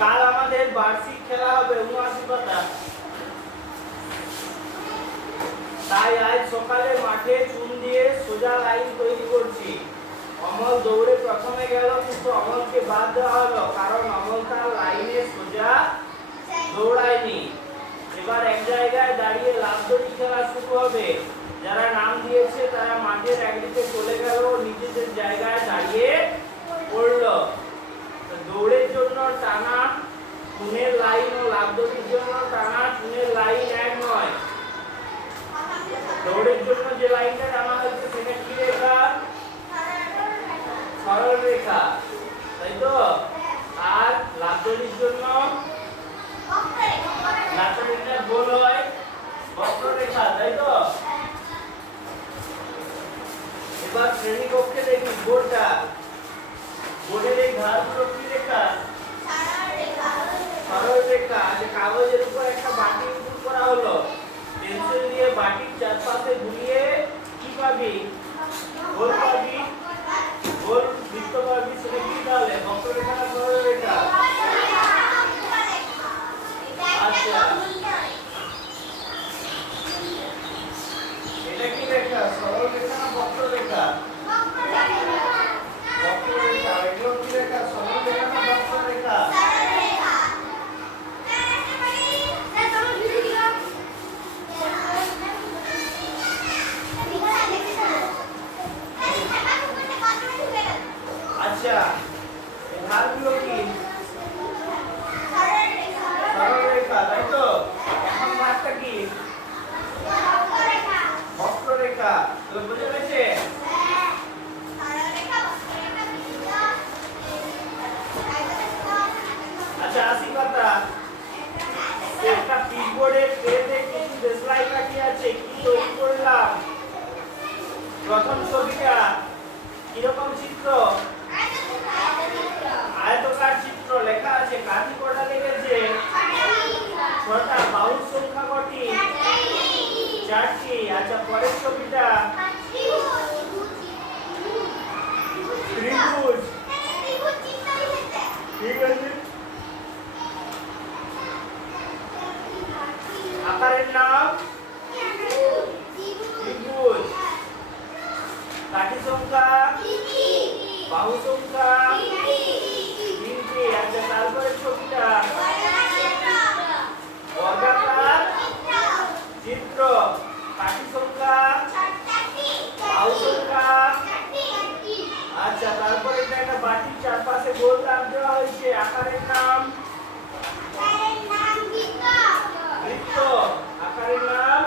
কাল আমাদের বার্ষিক খেলা হবে ৭৯ পাতা। তাই আজ সকালে মাঠে চুন দিয়ে সোজা লাইন তৈরি করছি। অমল দৌড়ে প্রথমে গেল, কিন্তু অমলকে বাদ দেওয়া হলো কারণ অমল তার লাইনে সোজা দৌড়ায়নি। এবার এক জায়গায় দাঁড়িয়ে লাফ দড়ি খেলা শুরু হবে। যারা নাম দিয়েছে তারা মাঠের একদিকে চলে গেল, নিজেদের জায়গায় দাঁড়িয়ে পড়ল। দৌড়ের জন্য টানা চুনের লাইন ও লাফ দড়ির জন্য টানা চুনের লাইন এক নয়। দৌড়ের জন্য যে লাইনটা টানা হয়েছে সেটা কি রেখা? সরল রেখা, তাই তো? আর লাফ দড়ির জন্য লাফ দড়িটা গোল হয়, বক্ররেখা, তাই তো? এবার শ্রেণীকক্ষে দেখি বোর্ডটা। বোর্ডের এই ধারগুলো কি রেখা? সরল রেখা। যে কাগজের উপর একটা বাটি উঁচু করা হলো, পেন্সিল দিয়ে বাটির চারপাশে ঘুরিয়ে কি পাবি? গোল পাবি, গোল বৃত্ত পাবি। সেটা কি তাহলে? বক্ররেখা না সরল রেখা? আচ্ছা, এটা কি রেখা? সরল রেখা না বক্ররেখা? বক্ররেখা। এগুলো কি রেখা? সরল রেখা না বক্ররেখা? আচ্ছা, এই ধারগুলো কি? সরল রেখা, তাই তো? এখন ধারটা কি? বক্ররেখা। তো বুঝে গেছে? আচ্ছা, ৮০ পাতা। একটা পিচবোর্ডের ট্রেতে কিছু দেশলাই কাঠি আছে, কি তৈরি করলাম? প্রথম ছবিটা কিরকম চিত্র? আয়তকার চিত্র। লেখা আছে কাঠি কটা লেগেছে? ৬টা। বাহুর সংখ্যা কটি? ৪টি। আচ্ছা, পরের ছবিটা ত্রিভুজ। ঠিক আছে, আকারের নাম ত্রিভুজ। কাঠি সংখ্যা, বাহু সংখ্যা ৩টি। আচ্ছা, তারপরে ছবিটা বর্গাকার চিত্র। কাঠি সংখ্যা, বাহু সংখ্যা। আচ্ছা, তারপরে এটা একটা বাটির চারপাশে গোল দাগ দেওয়া হয়েছে। আকারের নাম বৃত্ত। আকারের নাম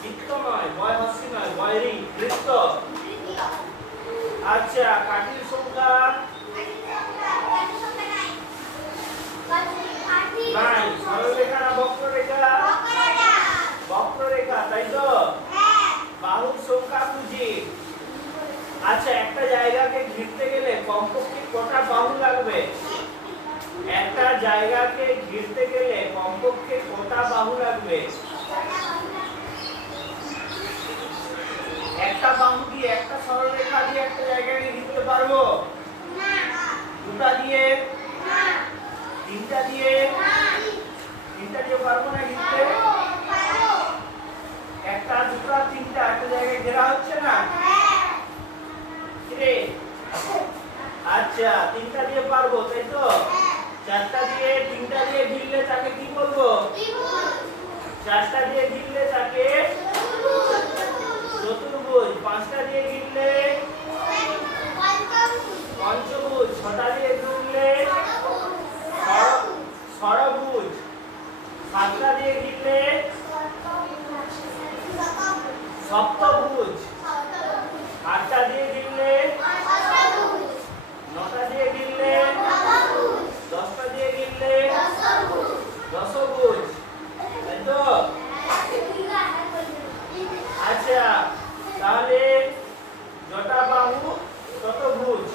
বৃত্ত নয়, বয় হস্যি নয়, বয়রি, বৃত্ত। আচ্ছা, কাঠির সংখ্যা নাই। সরল রেখা না বক্ররেখা? বক্ররেখা, তাই তো? বাহুর সংখ্যা খুঁজি। আচ্ছা, একটা জায়গাকে ঘিরতে গেলে কমপক্ষে কটা বাহু লাগবে? একটা জায়গাকে ঘিরতে গেলে কমপক্ষে কটা বাহু লাগবে? একটা বাহু দিয়ে, একটা সরলরেখা দিয়ে একটা জায়গাকে ঘিরতে পারবো? না। দুটা দিয়ে? না। তিনটা দিয়ে? না। তিনটা দিয়ে পারবো না ঘিরতে? পারবো। একটা, দুটা, তিনটা একটা জায়গায় ঘেরা হচ্ছে না? হ্যাঁ। কিরে? আচ্ছা, তিনটা দিয়ে পারবো তাই তো? হ্যাঁ। চারটা দিয়ে, তিনটা দিয়ে ঘিরলে তাকে কি বলবো? ত্রিভুজ। চারটা দিয়ে ঘিরলে তাকে চতুর্ভুজ। পাঁচটা দিয়ে ঘিরলে পঞ্চভুজ। ছটা দিয়ে ঘিরলে ষড়ভুজ। সাতটা দিয়ে ঘিরলে সপ্তভুজ। আটটা দিয়ে ঘিরলে, নটা দিয়ে ঘিরলে, দশটা দিয়ে ঘিরলে দশভুজ, তাই তো? আচ্ছা, তাহলে যটা বাহু তত ভুজ,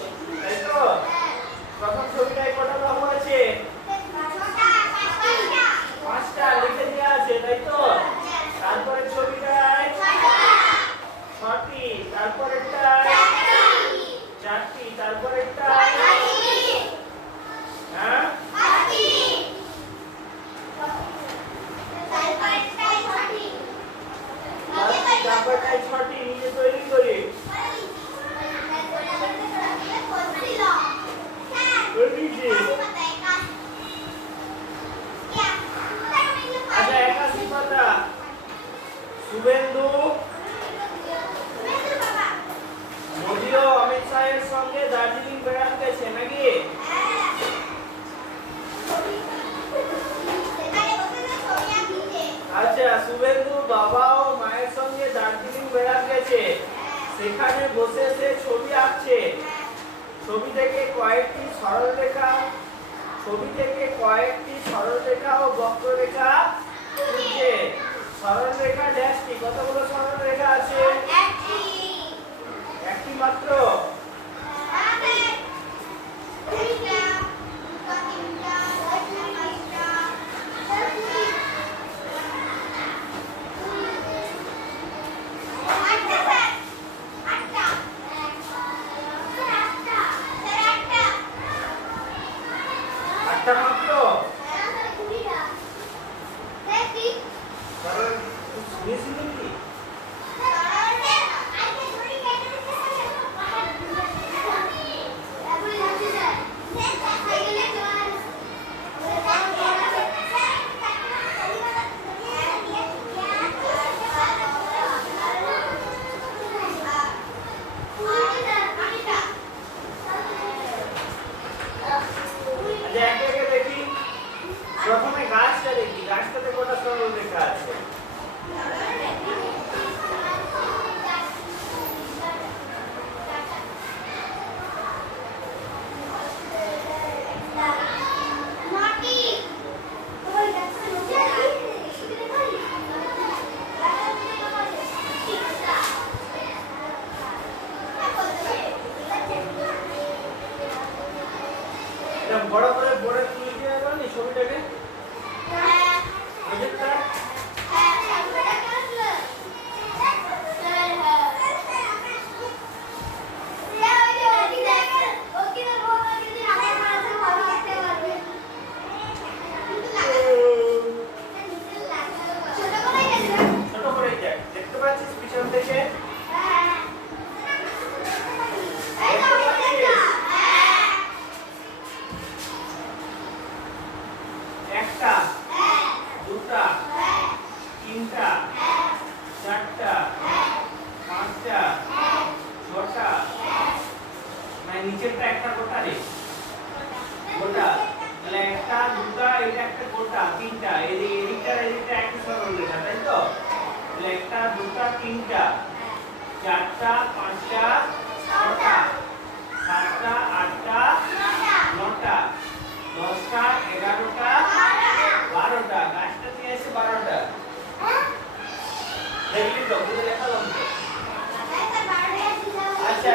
তাই তো? প্রথম ছবিটায় কটা বাহু আছে? পাঁচটা লিখে দেওয়া আছে, তাই তো? তারপরে ছবিটায় ছটি, তারপরেরটায় চারটি, তারপরেরটায় হ্যাঁ তারপরটায় ছটি। নিজে তৈরি করি। আচ্ছা, 81 পাতা। শুভেন্দু মোদি ও অমিত শাহের সঙ্গে দার্জিলিং বেড়াতে গেছে নাকি? আচ্ছা, শুভেন্দু বাবা ও মায়ের সঙ্গে দার্জিলিং বেড়াতে গেছে, সেখানে বসে সে ছবি আঁকছে। ছবি থেকে কয়েকটি সরলরেখা ও বক্ররেখা তুলছে। সরলরেখা ড্যাশটি, কতগুলো সরলরেখা আছে? একটি মাত্র। আটটা মাত্র? শুনেছিলেন কি? প্রথমে গাছটা দেখি, গাছটাতে কটা সরলরেখা আছে? বড় করে বোর্ডে তুলে দিয়ে যাবেন ছবিটাকে। ছোট করে দেখতে পাচ্ছিস পিছন থেকে? একটা, দুটা, তিনটা, চারটা, পাঁচটা, ছটা, মানে নিচেরটা একটা গোটা রে, গোটা। তাহলে একটা, দুটা, এটা একটা গোটা, তিনটা, এদিকটা একটা সরলরেখা, তাই তো? তাহলে একটা, দুটা, তিনটা, চারটা, পাঁচটা, ছটা, সাতটা, আটটা, নটা, 10টা, 11টা, 12টা। গাছটা নিয়ে এসে 12টা। দেখলি তো, বুঝে দেখালাম তো। আচ্ছা,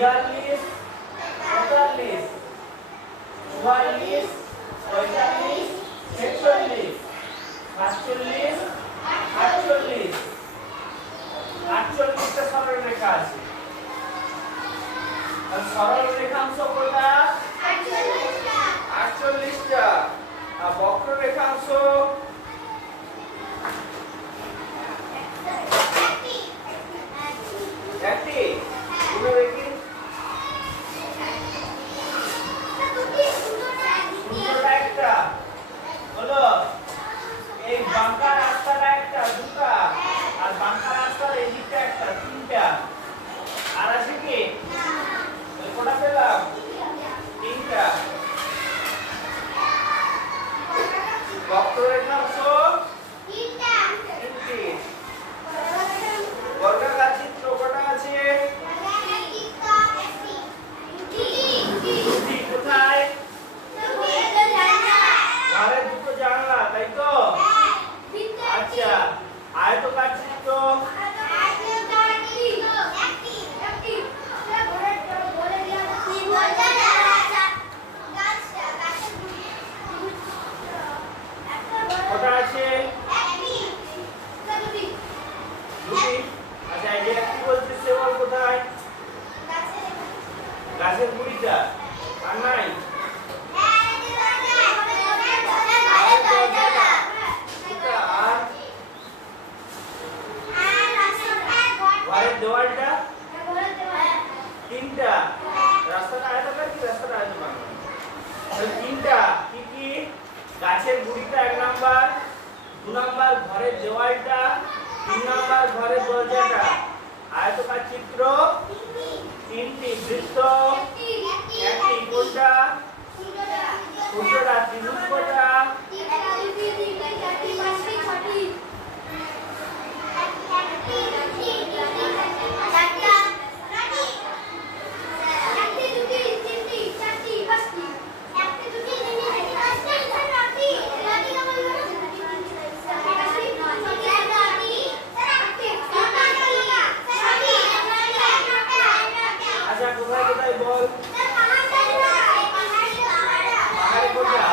42 43 44 45 46 47 48 48টা সরল রেখা আছে। আর সরল রেখাংশ কয়টা? 48টা। আর বক্ররেখাংশ একটি। গুলো দেখি। দুটোটা একটা। হলো এই বাঁকা রাস্তাটা একটা, দুটা। আর বাঁকা রাস্তার এই দিকটা একটা, তিনটা। আর আছে কি? কটা পেলাম? তিনটা। বক্ররেখাংশ তিনটি। বর্গাকার চিত্র কটা আছে? দুটি। কোথায়? ঘরে দুটো জানলা, তাই তো? আচ্ছা, আয়তকার চিত্র কটা আছে? দুটি। আচ্ছা, এই যে একটি বলছে সেবল কোথায়? গাছের গুড়িটা। আর নাই? ঘরের দেওয়ালটা তিনটা। রাস্তাটা আয়তাকার কি রাস্তাটা আয়তকার? তিনটা। কি কি? গাছের গুড়িটা 1 নাম্বার, 2 নাম্বার ঘরের দেওয়ালটা, 3 নাম্বার ঘরের দরজাটা। আয়তকার চিত্র তিনটি। বৃত্ত একটি। কোনটা? কোনটা? ত্রিভুজ কোনটা? আচ্ছা, কোথায় কোথায় বল? পাহাড়ে কোনটা?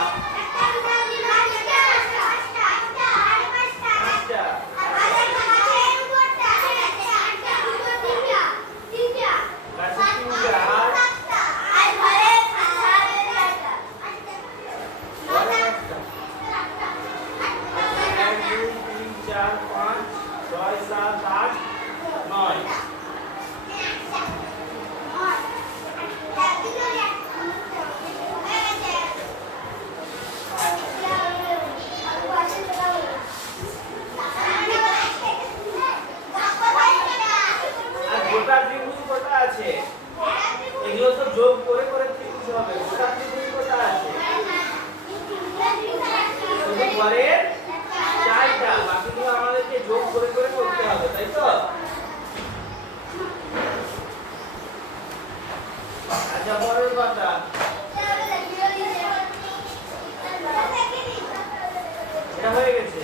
এগুলো তো যোগ করে করে ত্রিভুজ হবে। গোটা ত্রিভুজ কটা আছে? শুধু ঘরের 4টা, বাকিগুলো আমাদেরকে যোগ করে করে করতে হবে, তাই তো? আচ্ছা, পরের কথা এটা হয়ে গেছে।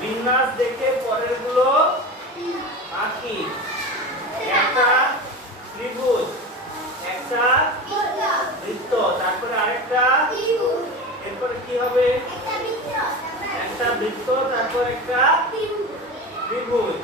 বিন্যাস দেখে পরের গুলো আঁকি। একটা ত্রিভুজ, একটা বৃত্ত, তারপরে আরেকটা, এরপরে কি হবে? একটা বৃত্ত, তারপর একটা ত্রিভুজ।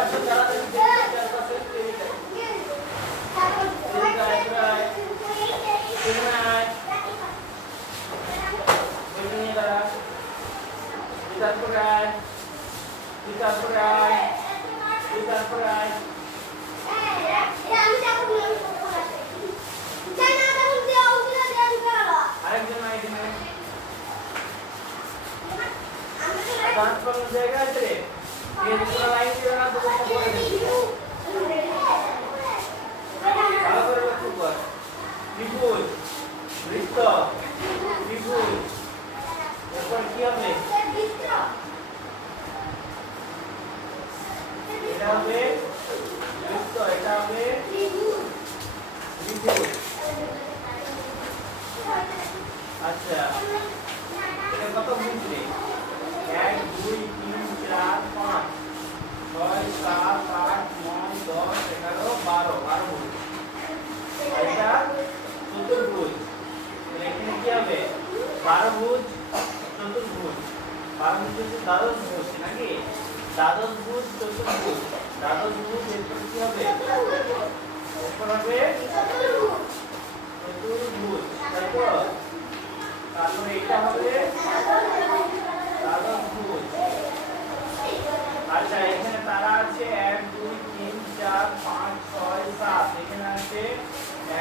আসো তাড়াতাড়ি চারপাশে এদিকে আয় এখানে আয় ওইটা নিয়ে দাঁড়া তারপরে আয় তারপরে আয় তারপরে আয় আরেকজন আয় এখানে ডান্স করার জায়গা আছে রে এই পুরো লাইন দিয়ে না তো করে দিচ্ছি ভালো করে লক্ষ্য কর ত্রিভুজ বৃত্ত ত্রিভুজ এরপর কি হবে এটা হবে বৃত্ত এটা হবে ত্রিভুজ আচ্ছা এটা কত ভুজ রে 1 2 3 4 5 6 7 8 9 10 11 12 ভুজ এটা চতুর্ভুজ এখানে কি হবে 12 ভুজ চতুর্ভুজ 12 ভুজ হচ্ছে দ্বাদশ ভুজ নাকি দ্বাদশ ভুজ চতুর্ভুজ দ্বাদশ ভুজ এরপর কি হবে এরপর হবে চতুর্ভুজ তারপরে এটা হবে দ্বাদশ ভুজ আচ্ছা এখানে তারা আছে 1 2 3 4 5 6 7 এখানে আছে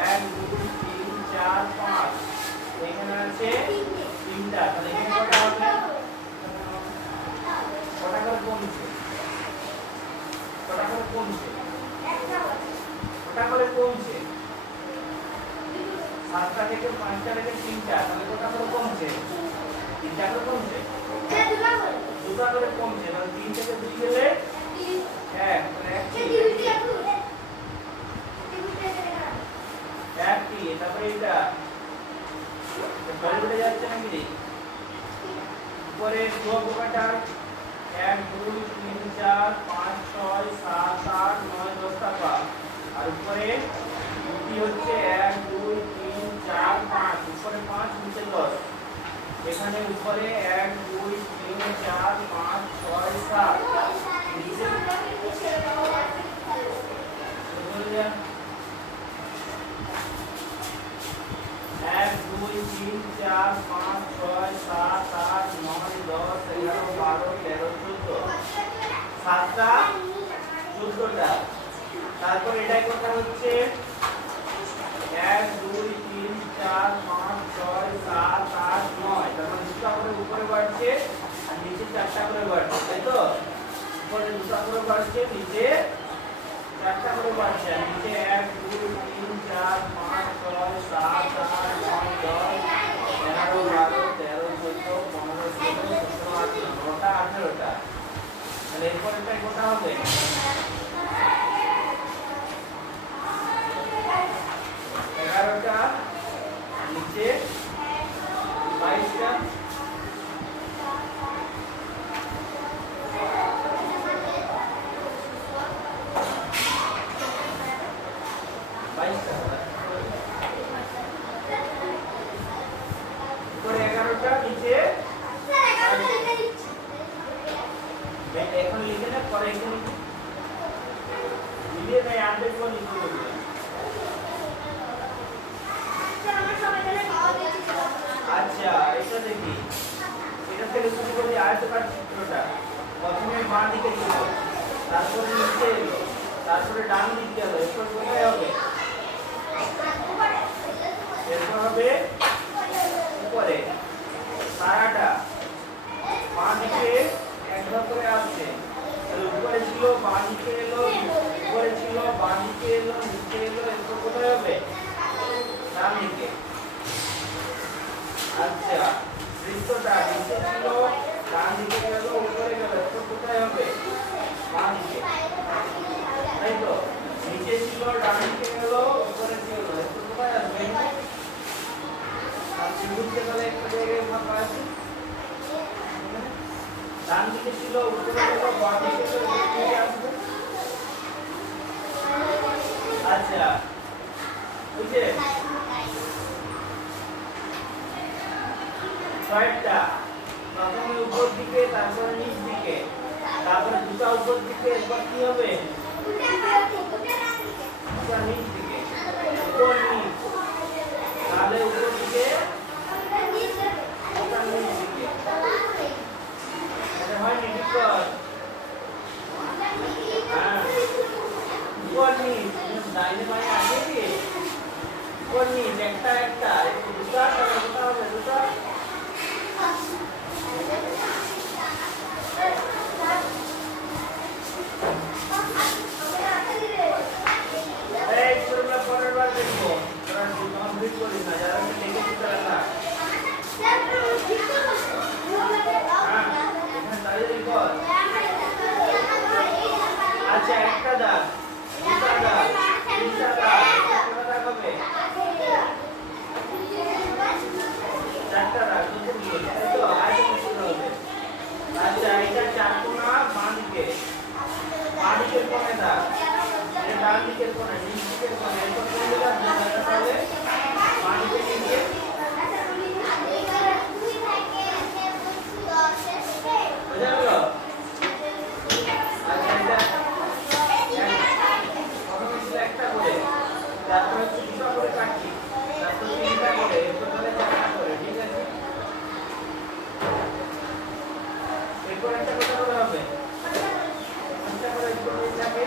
1 2 3 4 5 এখানে আছে তিনটা তাহলে এখানে কত হবে কটা করে কমছে কটা করে কমছে কটা করে কমছে 7টা থেকে 5টা থেকে 3টা তাহলে কটা করে কমছে 3টা করে কমছে দুটো করে কমছে তাহলে 3 থেকে 2 গেলে 1 মানে 1 কি তারপরে এটা বলে যাচ্ছে নাকি উপরে সহগটা 1 2 3 4 5 6 7 8 9 10 টাকা আর উপরে কি হচ্ছে 1 2 3 4 5 উপরে 5 নিচে 10 এখানে উপরে 1 2 3 4 5 6 7 নিচে বলে যা 1 2 3 4 5 6 7 8 9 10 11 12 13 14 7টা 14টা তারপর এটাই কথা হচ্ছে 1 2 3 4 5 6 7 8 9 তার মানে দুটো করে উপরে বাড়ছে আর নিচে চারটা করে বাড়ছে তাই তো উপরে দুটো করে বাড়ছে নিচে চারটা করে বাড়ছে আর নিচে 1 2 3 4 5 6 7 8 9 10 11 12 13 14 15 16 17 18 18টা তাহলে এরপরটাই কোটা হবে 11টা নিচে 22টা উপরে 11টা নিচে এখন লিখে না পরে এখানে মিলিয়ে নেই আপডেট করে লিখতে হবে আচ্ছা এটা দেখি এটা থেকে শুরু করি আয়তকার চিত্রটা প্রথমে বাম দিকে ছিল তারপরে নিচে এলো তারপরে ডান দিকে গেল এরপর কোথায় হবে এরপর হবে উপরে সারাটা বাম দিকে একবার করে আসছে তাহলে উপরে ছিল বাম দিকে এলো উপরে ছিল বাম দিকে এলো নিচে এলো এরপর কোথায় হবে ডান দিকে আচ্ছা বৃত্তটা নিচে ছিল ডান দিকে গেল উপরে গেল এরপর কোথায় হবে বাম দিকে তাই তো নিচে ছিল ডান দিকে গেল উপরে ছিল এরপর কোথায় আসবে আর ত্রিভুজকে তাহলে একটা জায়গায় ফাঁকা আছে ডান দিকে ছিল উপরে গেল বাম দিকে গেল এদিকে আসবে আচ্ছা বুঝে ছয়টা প্রথমে উপর দিকে তারপরে নিচ দিকে তারপরে দুটো উপর দিকে এবার কি হবে এটা নিচ দিকে উপর নিচ তাহলে উপর দিকে এটা নিচ দিকে এটা হয় নিচ কর উপর নিচ ডাইনে বামে আগে কি উপর নিচ একটা একটা দুটো দুটো হবে দুটো আচ্ছা একটা দাগ দুটা দাগ তিনটা দাগ কতটা দাগ হবে চারটা দাগ দুটো তাই তো আর কিছু হবে আচ্ছা এটা চার কোণা বাঁ দিকে কোণে দাগ এটা ডান দিকের কোণে নিচ দিকের কোণে এরপর কোন দাগ দেখাতে হবে বাঁ দিকে নিচে বুঝা গেল তারপরে দুটো করে কাটি তারপর তিনটা করে এরপর তাহলে চারটা করে ঠিক আছে এরপর একটা কথা বলা হবে একটা করে এরপর এটাকে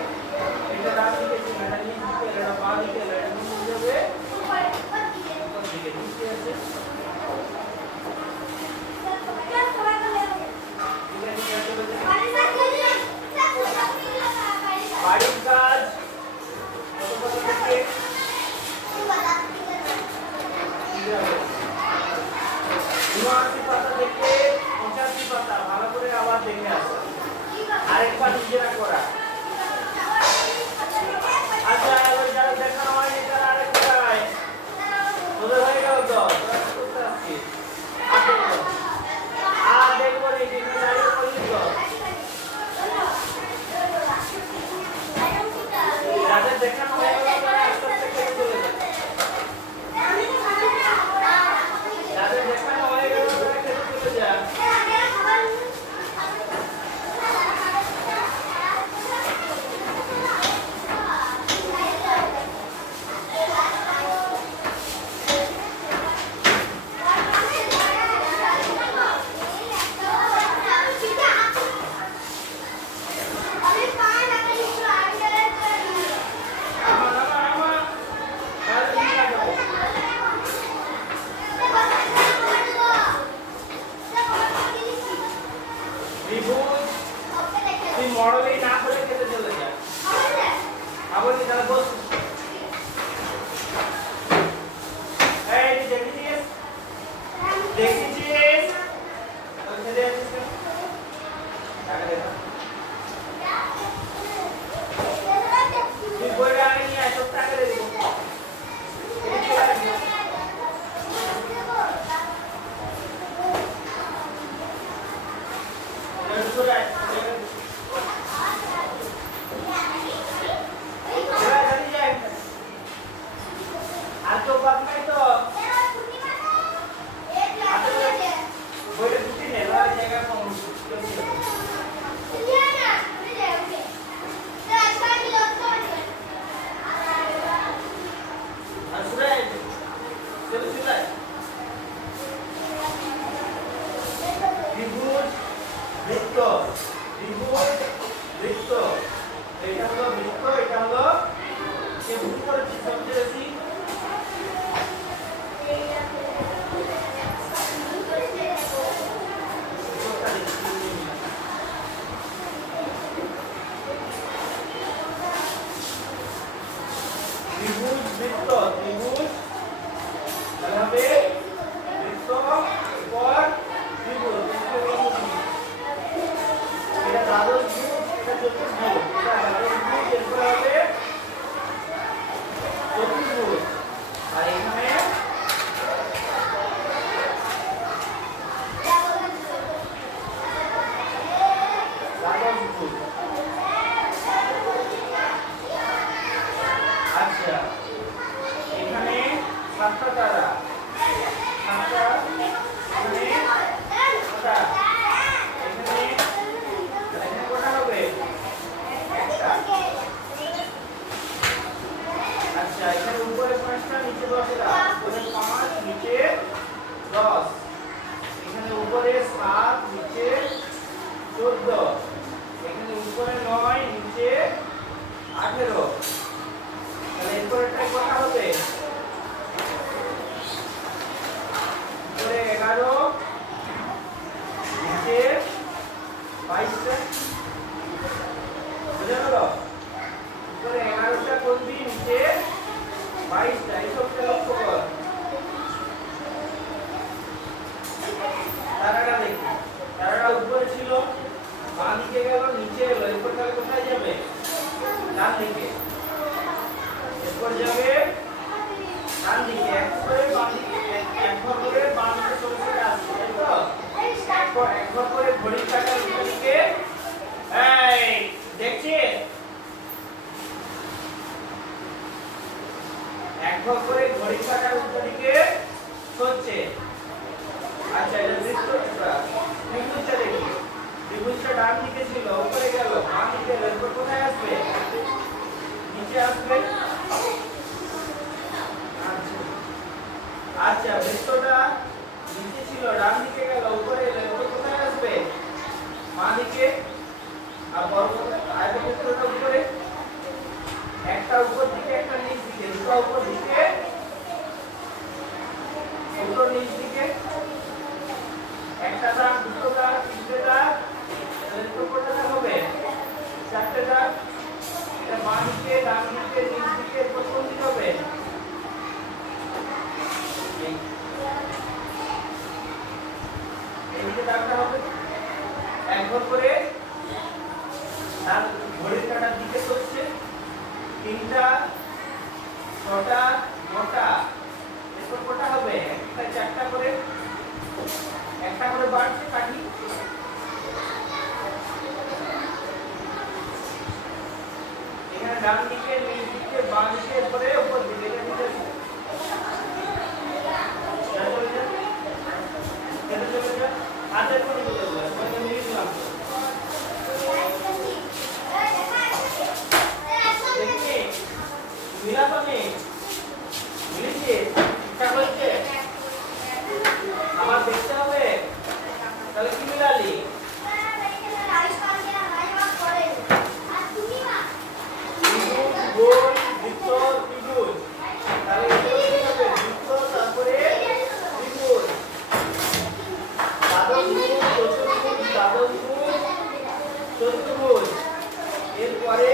এটা ডান দিকে ছিল এটা নিচ দিকে এটা বাঁ দিকে এটা নিচে যাবে উপর দিকে নিচে আছে বাড়ির কাজ কত থেকে পাতা থেকে 85 পাতা ভালো করে আবার দেখে আসো আরেকবার নিজেরা করা আচ্ছা এবার যারা দেখানো হয় এটা আরেকবার তোদের হয়ে গেল তো করতে আসছিস আর দেখবো এখানে দাঁড়িয়ে করলি তো যাদের দেখানো হয়ে গেল তারা আস্তে আস্তে কেটে চলে যাবে যাদের দেখানো হয়ে গেল তারা কেটে চলে যায় আমার 18 তাহলে এরপরেরটা কটা হবে উপরে 11 নিচে 22টা বুঝা গেল উপরে 11টা করবি নিচে 22টা এই সবটা লক্ষ্য কর তারাটা দেখি তারাটা উপরে ছিল বাঁ দিকে গেল নিচে এলো এরপর তাহলে কোথায় যাবে ডান দিকে এরপর যাবে ডান দিকে একবারে বাঁ দিকে একবার করে বাঁ দিকে চলে আসবে তাই তো একবার করে ঘড়ির কাঁটার উল্টো দিকে এই দেখছিস একবার করে ঘড়ির কাঁটার উল্টো দিকে হচ্ছে আচ্ছা এটা বৃত্তটা ত্রিভুজটা দেখি ত্রিভুজটা ডান দিকে ছিল উপরে গেল বাম দিকে গেল এরপর কোথায় আসবে নিচে আসবে আচ্ছা বৃত্তটা নিচে ছিল ডান দিকে গেল উপরে গেল এরপর কোথায় আসবে বাম দিকে আর বর্গক্ষেত্র আয়তক্ষেত্রটা উপরে একটা উপর দিকে একটা নিচ দিকে দুটো উপর দিকে দুটো নিচ দিকে একটা দাগ দুটো দাগ তিনটে দাগ এরপর কটা দাগ হবে চারটে দাগ এটা বাঁ দিকে ডান দিকে নিচ দিকে এরপর কোন দিকে হবে এই দিকে দাগটা হবে একবার করে তার ঘড়ির কাঁটার দিকে হচ্ছে 3টা 6টা 9টা এরপর কটা হবে একটা 4টা করে একটা করে বাড়ছে কাটি এখানে ডান দিকে নিচ দিকে বাম দিকে পরে উপর দিকে এটা নিচে হাতের করে বলে দিলাম মানে মিলিয়ে দিলাম দেখি মিলাপানি মিলিয়ে ঠিকঠাক হয়েছে আবার দেখতে হবে তাহলে কি মিলালি গোল বৃত্ত ত্রিভুজ তাহলে এটা কি হবে বৃত্ত তারপরে ত্রিভুজ চতুর্ভুজ এরপরে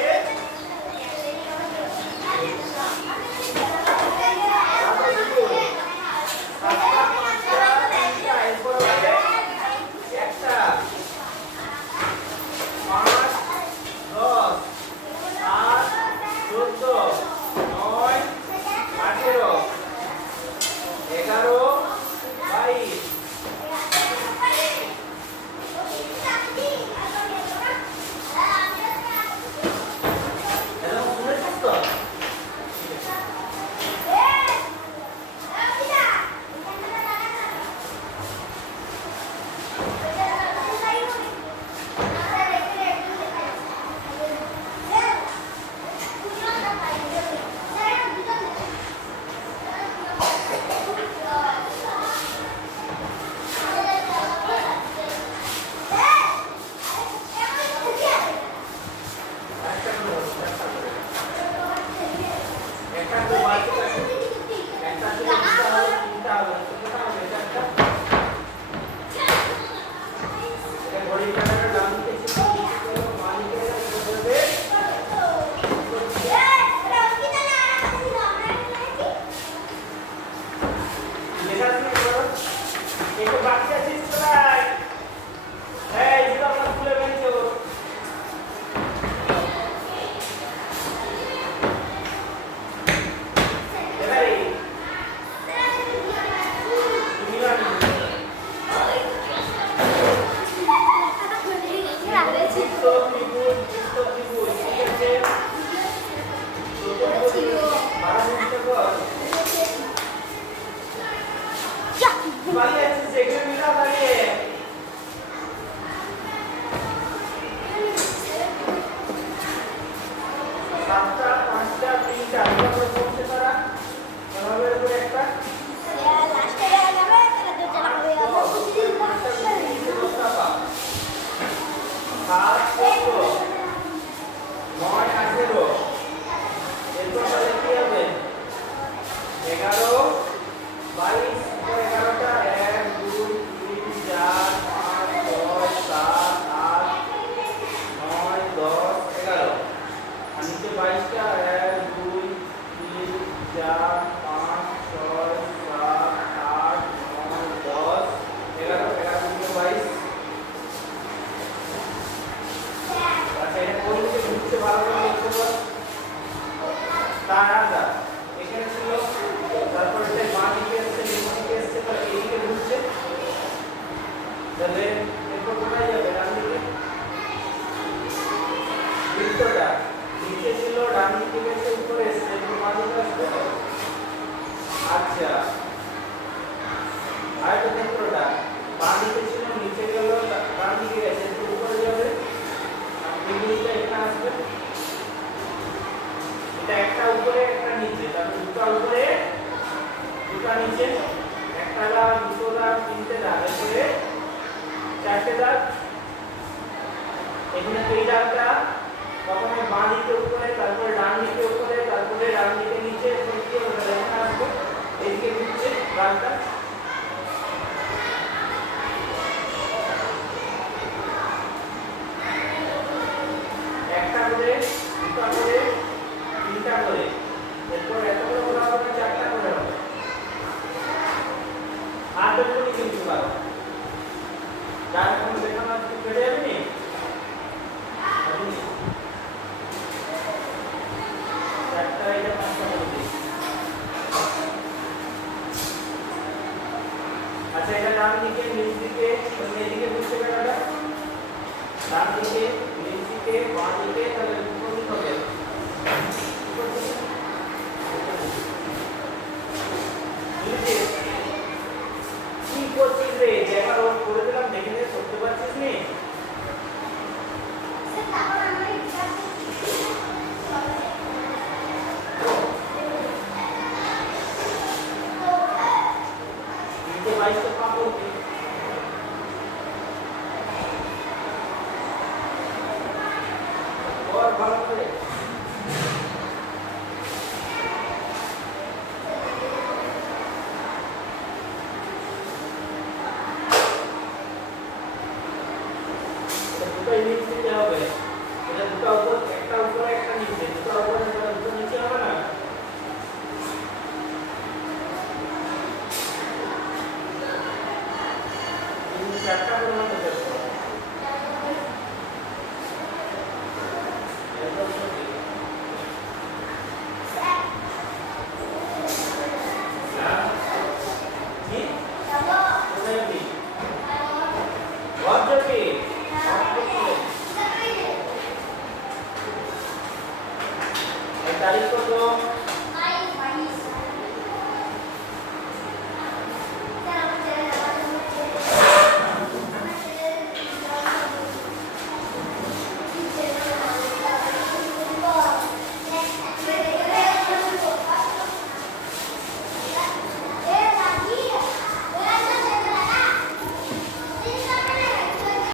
সাত 9 18 এটা একটা উপরে একটা নিচে, তারপর দুটো উপরে দুটো নিচে, একটা দাগ দুটো দাগ তিনটে দাগ, এরপরে চারটে দাগ। এখানে এই দাগটা প্রথমে বাঁ দিকে উপরে, তারপরে ডান দিকে উপরে, তারপরে ডান দিকে নিচে, এদিকে এখানে আসবে, এদিকে ঘুরছে দাগটা। একটা করে দুটো করে তিনটা করে, এরপর এত করে করা হবে, চারটা করে হবে। আর যখনই কিন্তু পারো যার কোনো দেখানো কেটে যাবে নি। চারটা এটা পাঁচটা করে দিই। আচ্ছা, এটা ডান দিকে নিচ দিকে এদিকে বুঝতে পারবে, ডান দিকে নিচ দিকে বাঁ দিকে, তাহলে উপর দিকে হবে। কি করছিস রে? একবার ওর করে দিলাম, দেখে দেখে করতে পারছিস নি? বাইশটা পাবো।